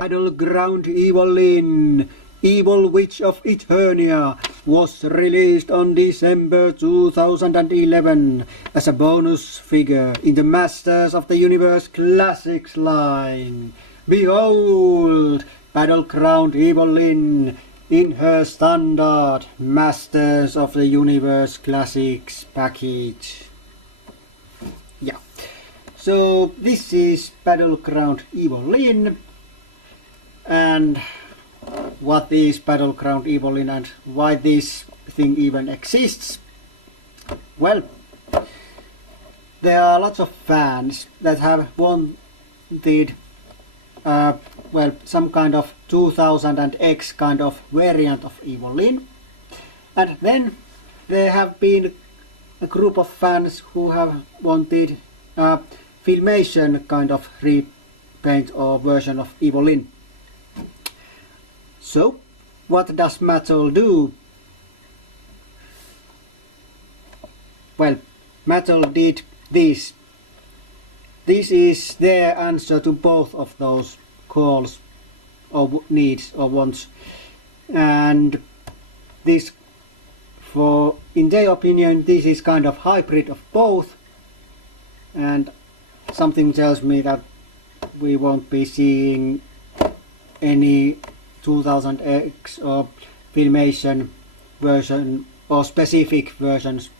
Battleground Evil-Lyn, Evil Witch of Eternia, was released on December 2011 as a bonus figure in the Masters of the Universe Classics line. Behold, Battleground Evil-Lyn in her standard Masters of the Universe Classics package. Yeah, so this is Battleground Evil-Lyn, and what is Battleground Evil-Lyn and why this thing even exists? Well, there are lots of fans that have wanted some kind of 2000 and X kind of variant of Evil-Lyn, and then there have been a group of fans who have wanted Filmation kind of repaint or version of Evil-Lyn. So, what does Mattel do? Well, Mattel did this. This is their answer to both of those calls or needs or wants, and this, in their opinion, this is kind of hybrid of both, and something tells me that we won't be seeing any 2000X or Filmation version or specific versions.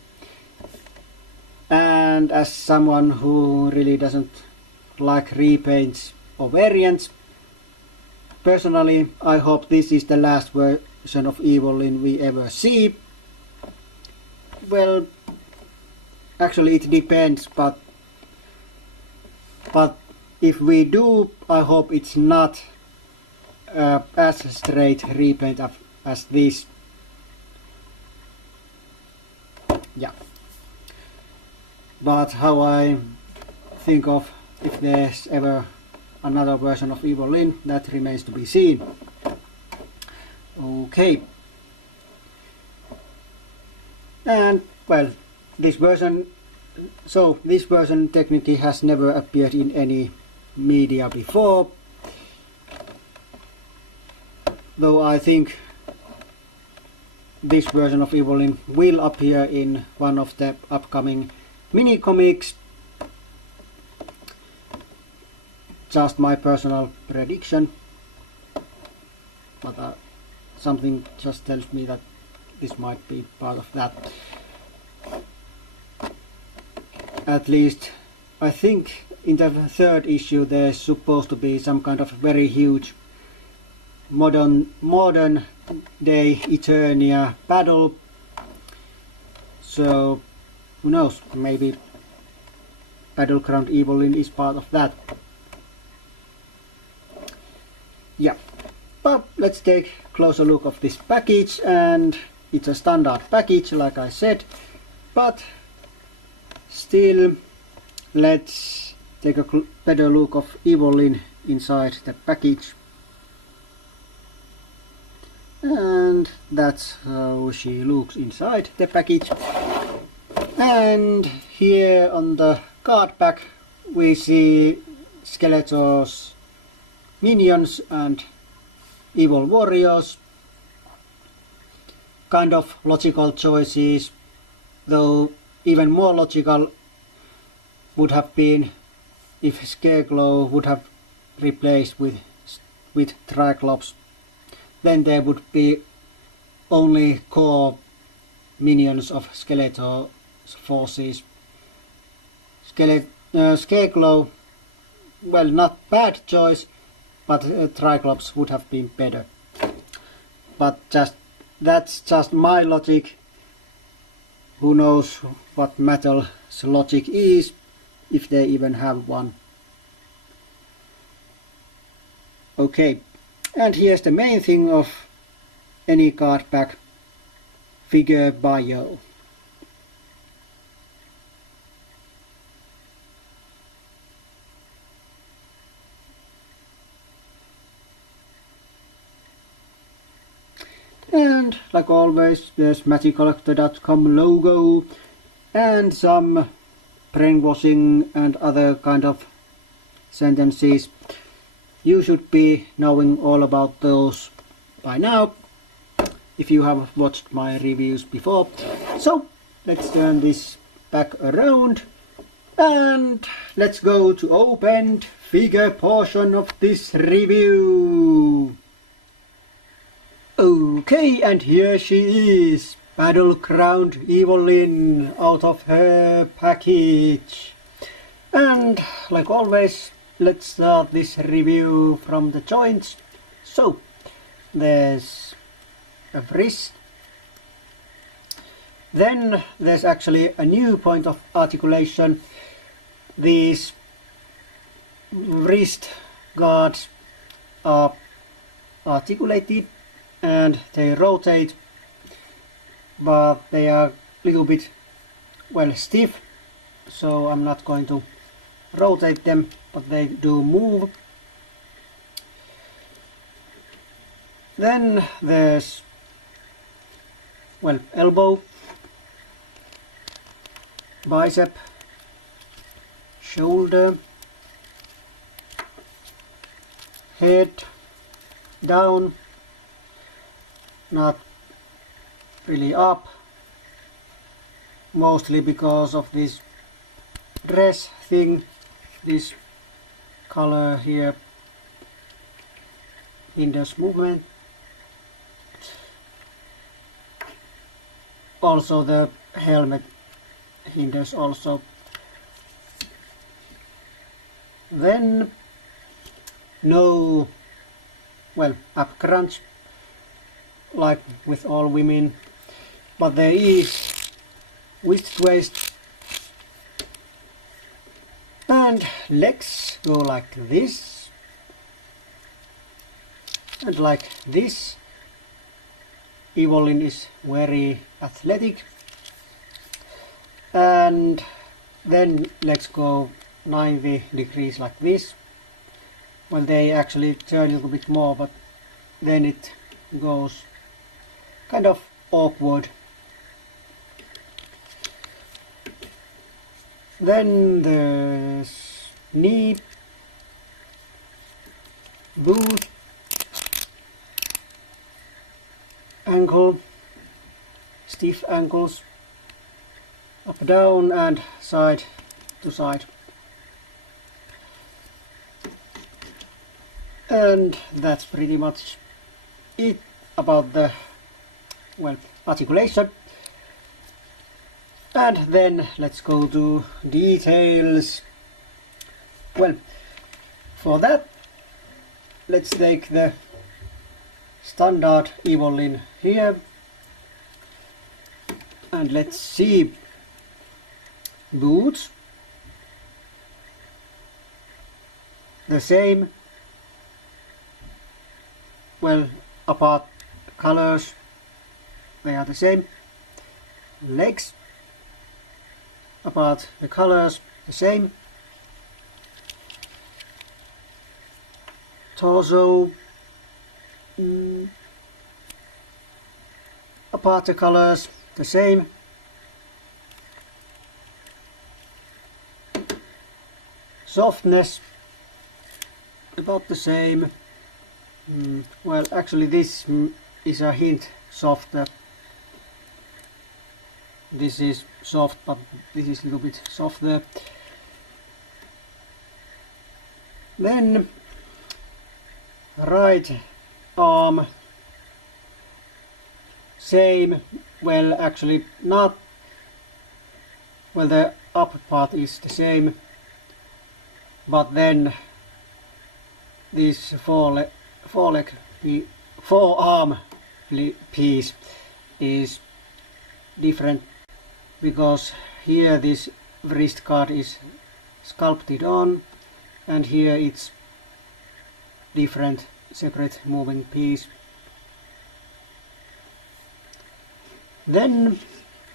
And as someone who really doesn't like repaints or variants, personally I hope this is the last version of Evil-Lyn we ever see. Well, actually it depends, but if we do, I hope it's not as straight repaint as this. Yeah. But how I think of if there's ever another version of Evil-Lyn, that remains to be seen. Okay. And well, this version technically has never appeared in any media before, though I think this version of Evil-Lyn will appear in one of the upcoming mini comics. Just my personal prediction, but something just tells me that this might be part of that. At least I think in the third issue there's supposed to be some kind of very huge modern day Eternia battle, so who knows, maybe Battleground Evil-Lyn is part of that. Yeah, but let's take a closer look of this package, and it's a standard package like I said, but still let's take a better look of Evil-Lyn inside the package. And that's how she looks inside the package. And here on the card back we see Skeletor's minions and evil warriors. Kind of logical choices, though even more logical would have been if Scarecrow would have replaced with Triclops. Then there would be only core minions of Skeletor's forces. Scarecrow, well, not bad choice, but Triclops would have been better. But that's just my logic. Who knows what Mattel's logic is, if they even have one. Okay, and here's the main thing of any card pack: figure bio. And like always, there's magiccollector.com logo and some brainwashing and other kind of sentences. You should be knowing all about those by now, if you have watched my reviews before. So let's turn this back around and let's go to opened figure portion of this review. Okay, and here she is, Battleground Evil-Lyn, out of her package. And like always, let's start this review from the joints. So there's a wrist. Then there's actually a new point of articulation. These wrist guards are articulated and they rotate, but they are a little bit, well, stiff, so I'm not going to rotate them, but they do move. Then there's, well, elbow, bicep, shoulder, head, down, not really up, mostly because of this dress thing. This color here hinders movement. Also the helmet hinders also. Then no, well, up crunch like with all women, but there is wrist twist, and legs go like this and like this. Evil-Lyn is very athletic, and then legs go 90 degrees like this. Well, they actually turn a little bit more, but then it goes kind of awkward. Then there's knee, boot, ankle, stiff ankles, up down and side to side. And that's pretty much it about the, well, articulation. And then let's go to details. Well, for that, let's take the standard Evil-Lyn here and let's see. Boots, the same, well, apart colors, they are the same. Legs, apart the colors, the same. Torso, apart the colors, the same. Softness, about the same. Well, actually this is a hint softer. This is soft, but this is a little bit softer. Then right arm, same. Well, actually not. Well, the upper part is the same, but then this forearm piece is different, because here this wrist guard is sculpted on and here it's different, separate moving piece. Then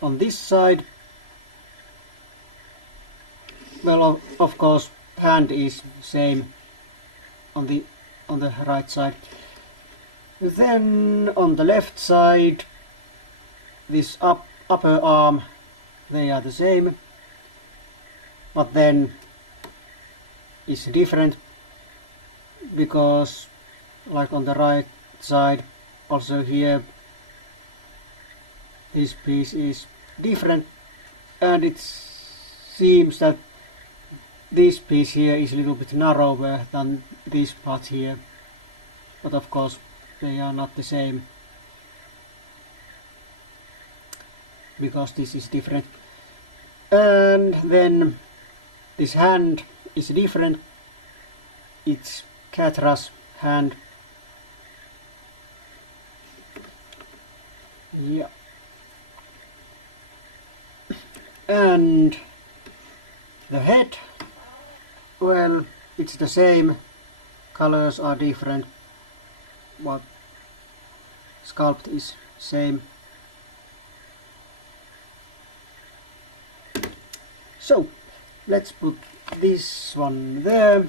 on this side, well, of course hand is same on the right side. Then on the left side, this upper arm, they are the same, but then it's different. because like on the right side, also here, this piece is different, and it seems that this piece here is a little bit narrower than this part here, but of course they are not the same because this is different. And then this hand is different, it's Catra's hand. Yeah. And the head, well, it's the same, colors are different, but sculpt is same. So let's put this one there,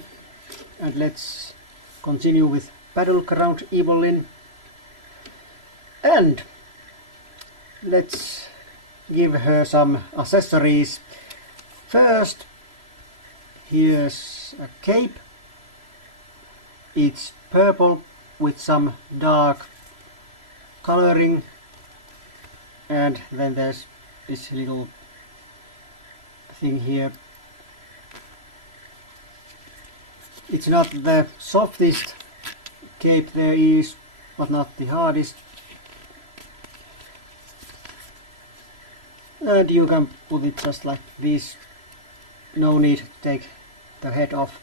and let's continue with Battleground Evil-Lyn. And let's give her some accessories. First, here's a cape. It's purple with some dark coloring, and then there's this little thing here. It's not the softest cape there is, but not the hardest. And you can put it just like this, no need to take the head off.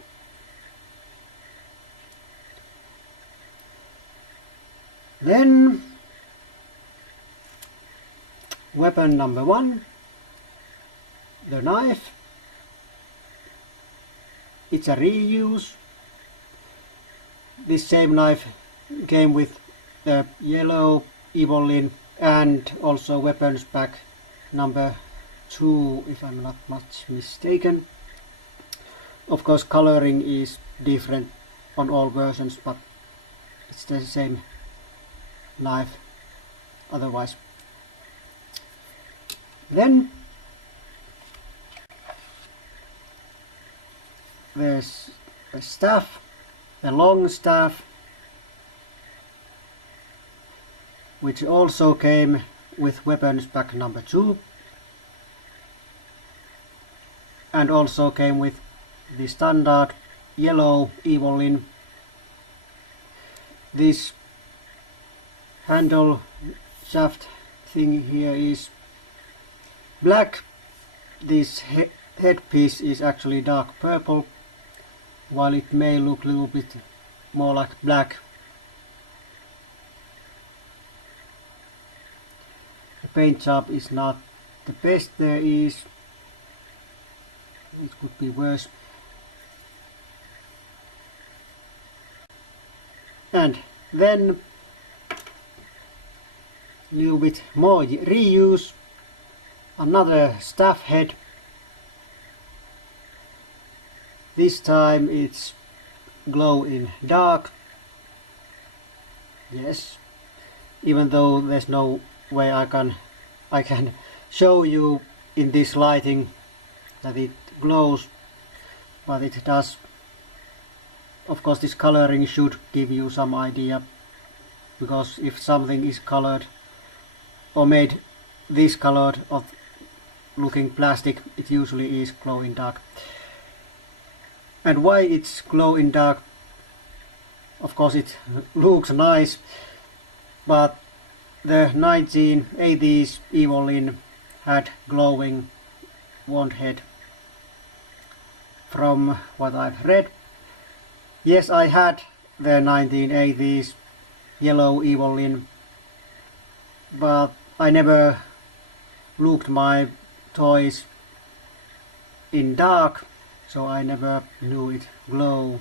Then weapon number 1, the knife. It's a reuse. This same knife came with the yellow Evil-Lyn and also weapons pack number 2, if I'm not much mistaken. Of course coloring is different on all versions, but it's the same knife otherwise. Then there's a staff, a long staff, which also came with weapons pack number 2, and also came with the standard yellow Evil-Lyn. This handle shaft thing here is black. This headpiece is actually dark purple, while it may look a little bit more like black. The paint job is not the best there is. It could be worse. And then a little bit more reuse. Another staff head. This time it's glow in dark. Yes, even though there's no way I can show you in this lighting that it glows, but it does. Of course this coloring should give you some idea, because if something is colored or made this colored of looking plastic, it usually is glow in dark. And why it's glow in dark? Of course it looks nice, but the 1980s Evil-Lyn had glowing wand head, from what I've read. Yes, I had the 1980s yellow Evil-Lyn, but I never looked my toys in dark, so I never knew it glows.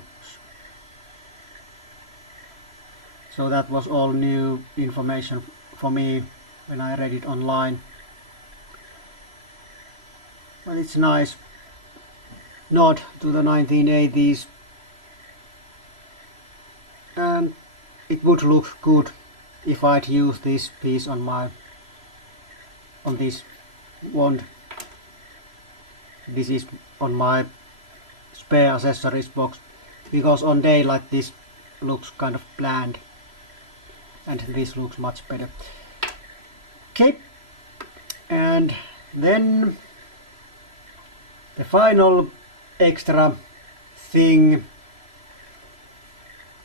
So that was all new information for me when I read it online. But it's nice nod to the 1980s, and it would look good if I'd use this piece on this wand. This is on my spare accessories box, because on day like this looks kind of bland, and this looks much better. Okay, and then the final extra thing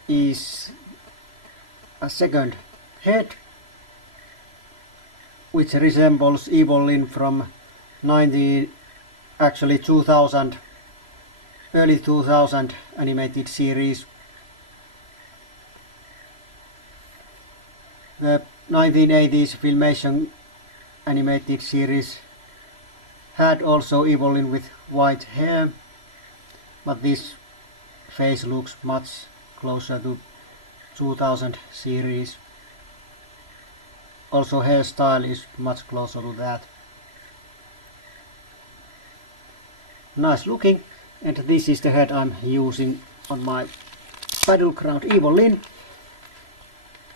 is a second head, which resembles Evil-Lyn from 2000, early 2000 animated series. The 1980s Filmation animated series had also Evil-Lyn with white hair, but this face looks much closer to 2000 series. Also hairstyle is much closer to that. Nice looking, and this is the head I'm using on my Battleground Evil-Lyn.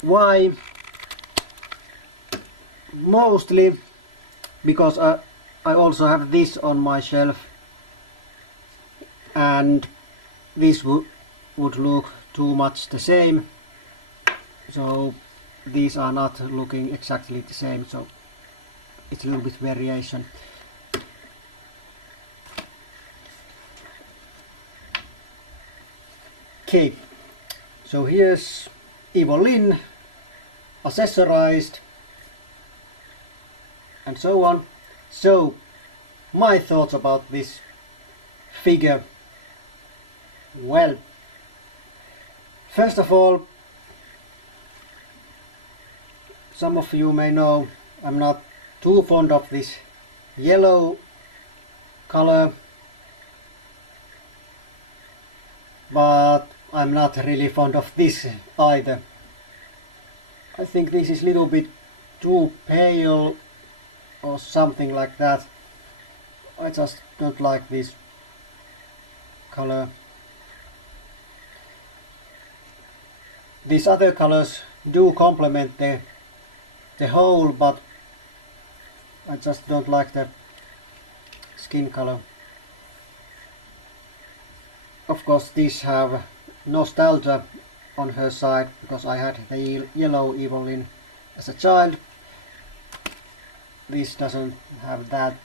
Why? Mostly because I also have this on my shelf, and this would look too much the same, so these are not looking exactly the same, so it's a little bit variation. Okay, so here's Evil-Lyn accessorized and so on. So my thoughts about this figure. Well, first of all, some of you may know I'm not too fond of this yellow color, but I'm not really fond of this either. I think this is a little bit too pale or something like that. I just don't like this color. These other colors do complement the whole, but I just don't like the skin color. Of course, these have nostalgia on her side, because I had the yellow Evil-Lyn as a child. This doesn't have that.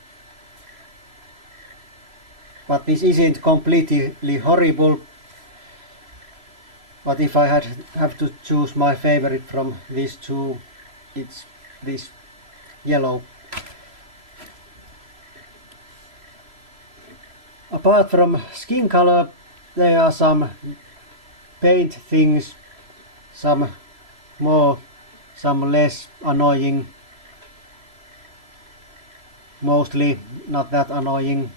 But this isn't completely horrible. But if I have to choose my favorite from these two, it's this yellow. Apart from skin color, there are some paint things, some more, some less annoying. Mostly not that annoying.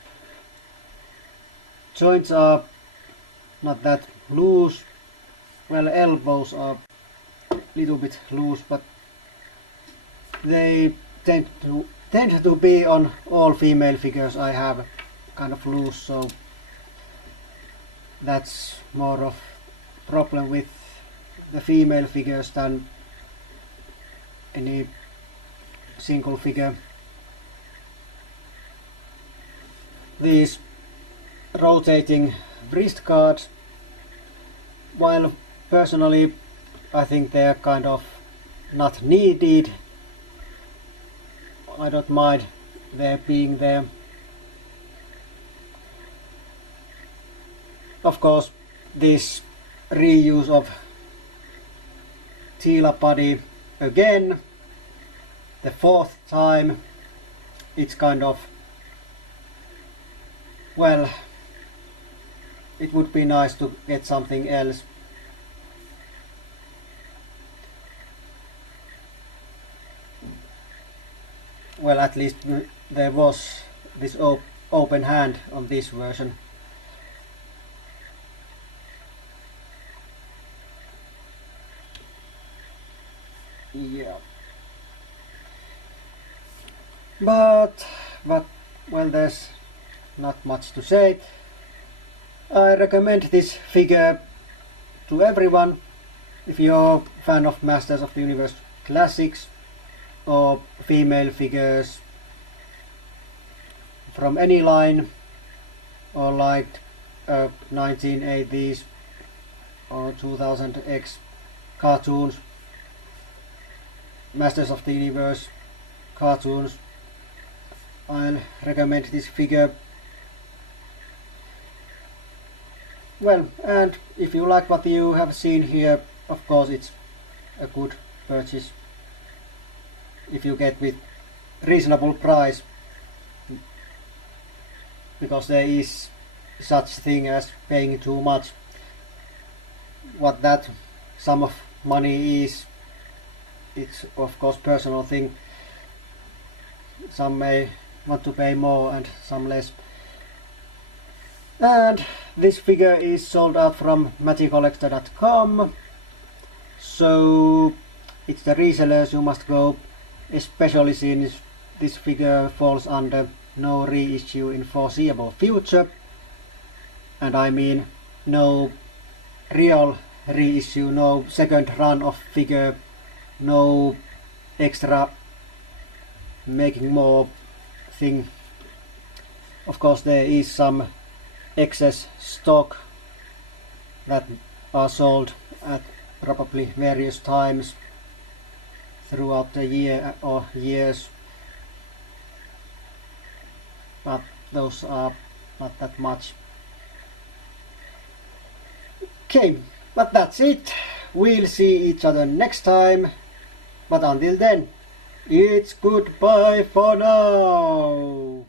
Joints are not that loose. Well, elbows are a little bit loose, but they tend to be on all female figures I have kind of loose, so that's more of a problem with the female figures than any single figure. These rotating wrist guards, while personally I think they're kind of not needed, I don't mind their being there. Of course, this reuse of Tila body again, the fourth time, it's kind of, well, it would be nice to get something else. Well, at least there was this open hand on this version. Yeah. But well, there's not much to say. I recommend this figure to everyone. If you're a fan of Masters of the Universe classics or female figures from any line, or liked 1980s or 2000X cartoons, Masters of the Universe cartoons. I'll recommend this figure. Well, and if you like what you have seen here, of course it's a good purchase if you get with reasonable price, because there is such thing as paying too much. What that sum of money is, it's of course personal thing. Some may want to pay more and some less. And this figure is sold out from magiccollector.com, so it's the resellers who must go, especially since this figure falls under no reissue in foreseeable future. And I mean no real reissue, no second run of figure, no extra making more thing. Of course there is some excess stock that are sold at probably various times throughout the year or years, but those are not that much. Okay, but that's it. We'll see each other next time, but until then, it's goodbye for now.